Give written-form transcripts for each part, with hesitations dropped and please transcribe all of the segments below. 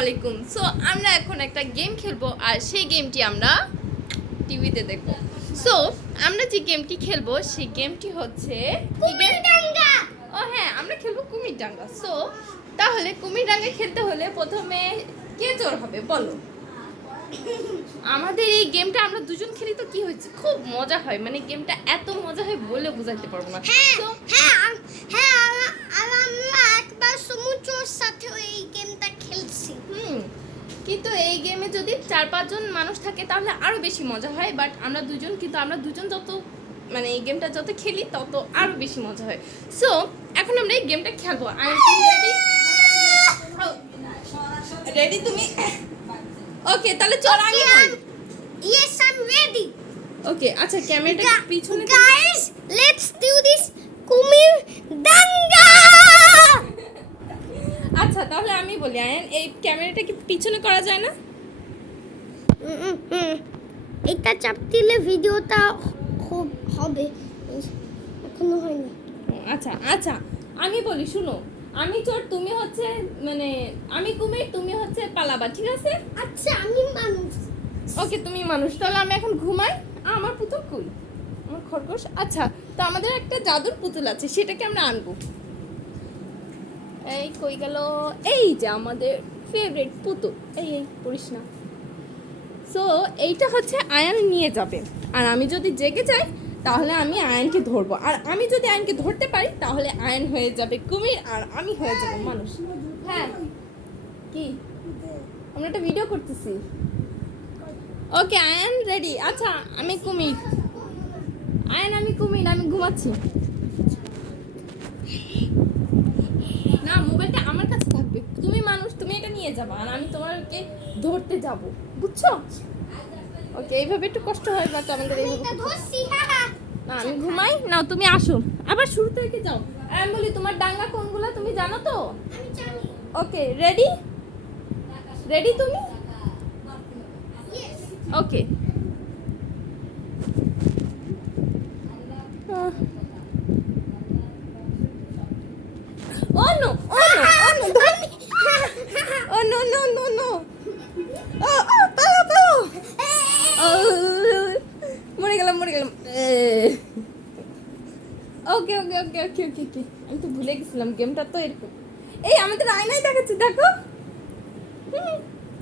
আলাইকুম। সো আমরা এখন একটা গেম খেলবো আর সেই গেমটি আমরা টিভিতে দেখব। সো আমরা যে গেমটি খেলবো সেই গেমটি হচ্ছে কুমিরডাঙ্গা। ও হ্যাঁ, আমরা খেলবো কুমিরডাঙ্গা। সো তাহলে কুমিরডাঙ্গা খেলতে হলে প্রথমে কে জোর হবে বলো? আমাদের এই গেমটা আমরা দুজন খেলি তো কি হয়েছে, খুব মজা হয়। মানে গেমটা এত মজা হয় বলে বোঝাতে পারবো না। তো আমরা একবার সমুদ্রের সাথে এই গেমটা খেলছি। কিন্তু এই গেমে যদি 4-5 জন মানুষ থাকে তাহলে আরো বেশি মজা হয়। বাট আমরা দুজন, কিন্তু আমরা দুজন যত মানে এই গেমটা যত খেলি তত আরো বেশি মজা হয়। সো এখন আমরা এই গেমটা খেলবো। I am ready. রেডি তুমি? ওকে, তাহলে চল আগে হই। Yes, I'm ready. ওকে, আচ্ছা ক্যামেরাটা পিছনে Guys, let's do this Kumirdanga. আচ্ছা তাহলে আমি বলি, আয়ন এই ক্যামেরাটা কি পিছনে করা যায় না? এটা চাপ দিলে ভিডিওটা খুব হবে, এখনো হয়নি। আচ্ছা আচ্ছা, আমি বলি শুনো, আমি চোর, তুমি হচ্ছে মানে আমি কুমির, তুমি হচ্ছে পালাবা, ঠিক আছে? আচ্ছা, আমি মানুষ। ওকে, তুমি মানুষ। তাহলে আমি এখন ঘুমাই। আমার পুতুল কই? আমার খরগোশ। আচ্ছা, তো আমাদের একটা জাদুর পুতুল আছে, সেটাকে আমরা আনবো। এই কই গেল? এই যে আমাদের ফেভারিট পুতুল। এই এই পড়িস না। সো এইটা হচ্ছে আয়ান নিয়ে যাবে, আর আমি যদি জেগে যাই তাহলে আমি আয়নকে ধরবো, আর আমি যদি আয়নকে ধরতে পারি তাহলে আয়ন হয়ে যাবে কুমির আর আমি হয়ে যাব মানুষ। হ্যাঁ, কি? আমরা একটা ভিডিও করতেছি। ওকে আয়ন রেডি? আচ্ছা আমি কুমির। আয়ন আমি কুমির, আমি ঘুমাচ্ছি। না, মোবাইলটা আমার কাছে থাকবে। তুমি মানুষ, তুমি এটা নিয়ে যাবা আর আমি তোমাকে ধরতে যাব, বুঝছো? ওকে, এইভাবে একটু কষ্ট হয়, বাট আমাদের এইভাবে ধরছি। না, আমি ঘুমাই না, তুমি আসো আবার শুরু থেকে যাও। আমি বলি তোমার ডাঙ্গা কোনগুলো তুমি জানো তো? আমি জানি। Okay ready? রেডি তুমি? Yes. ওকে। Oh no! Oh no! Oh no! Oh no! No! No! No! Oh! Oh! পালো পালো! মরে গেলাম মরে গেলাম। ওকে ওকে ওকে ওকে ওকে ওকে, আমি তো ভুলে গেছিলাম গেমটা তো এরকম। এই আমাদের আয়নায় দেখাচ্ছে, দেখো।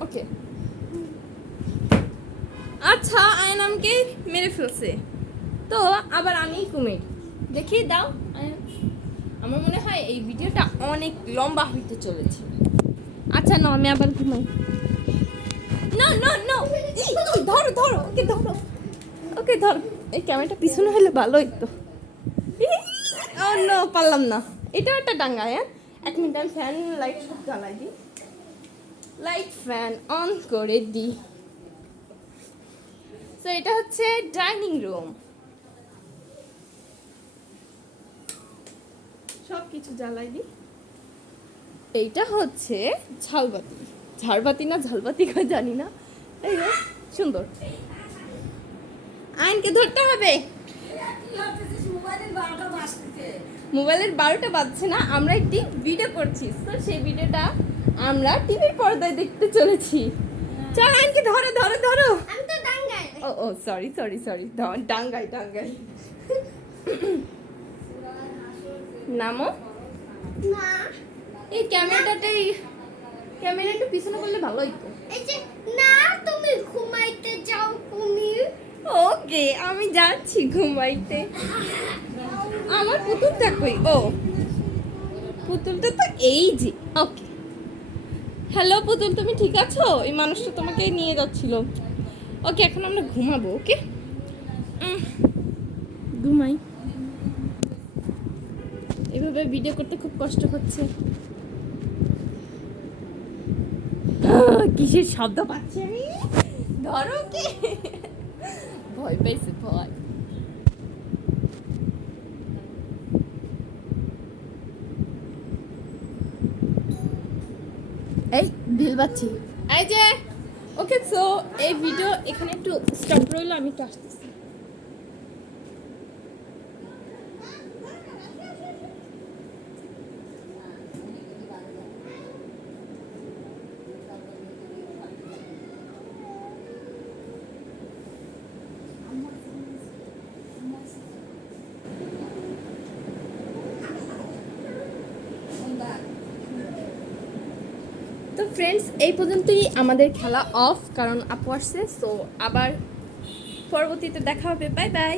ওকে, আচ্ছা আয়ন আমাকে মেরে ফেলছে, তো আবার আমি কুমির। দেখিয়ে দাও আয়ন। আমার মনে হয় এই ভিডিওটা অনেক লম্বা হইতে চলেছে। আচ্ছা না, আমি আবার ঘুমাই। না না না, ধরো ধরো, ওকে ধরো, ওকে ধরো। এই ক্যামেরাটা পিছনে হলে ভালো হইতো। ও নো, পারলাম না। এটাও একটা ডাঙ্গা। হ্যাঁ, 1 মিনিট, আমি ফ্যান লাইট সব জ্বালাই দিই। লাইট ফ্যান অন করে দিই। তো এটা হচ্ছে ডাইনিং রুম। সব কিছু জ্বালাই দিই। এইটা হচ্ছে ঝালবাতি। ঝাড়বাতি না ঝালবাতি কই জানি না। এই যে সুন্দর। আইনকে ধরতে হবে। মোবাইলের 12টা বাজছে না, আমরা একটি ভিডিও করছি। তো সেই ভিডিওটা আমরা টিভির পর্দায় দেখতে চলেছি। চল আইনকে ধরো ধরো ধরো। আমি তো ডাঙ্গায়। ও ও সরি সরি সরি, ডাঙ্গাই ডাঙ্গাই। নামো। না, এই ক্যামেরাটাতেই, ক্যামেরা একটু পিছনে করলে ভালো হইতো। এই যে না, তুমি ঘুমাইতে যাও কুমির। ওকে, আমি যাচ্ছি ঘুমাইতে। আমার পুতুলটা কই? ও, পুতুলটা তো এই যে। ওকে, হ্যালো পুতুল, তুমি ঠিক আছো? এই মানুষটা তোমাকে নিয়ে যাচ্ছিল। ওকে, এখন আমরা ঘুমাবো। ওকে, ঘুমাই। এভাবে ভিডিও করতে খুব কষ্ট হচ্ছে। কিসের শব্দ পাচ্ছি আমি? ধরো কি? ভয় পাইছে, ভয়। এই বিল বাচ্চি, এই যে। ওকে, সো এই ভিডিও এখানে একটু স্টপ রইলো, আমি একটু আসতেছি। ফ্রেন্ডস এই পর্যন্তই আমাদের খেলা অফ, কারণ আপু আসছে। সো আবার পরবর্তীতে দেখা হবে। Bye bye.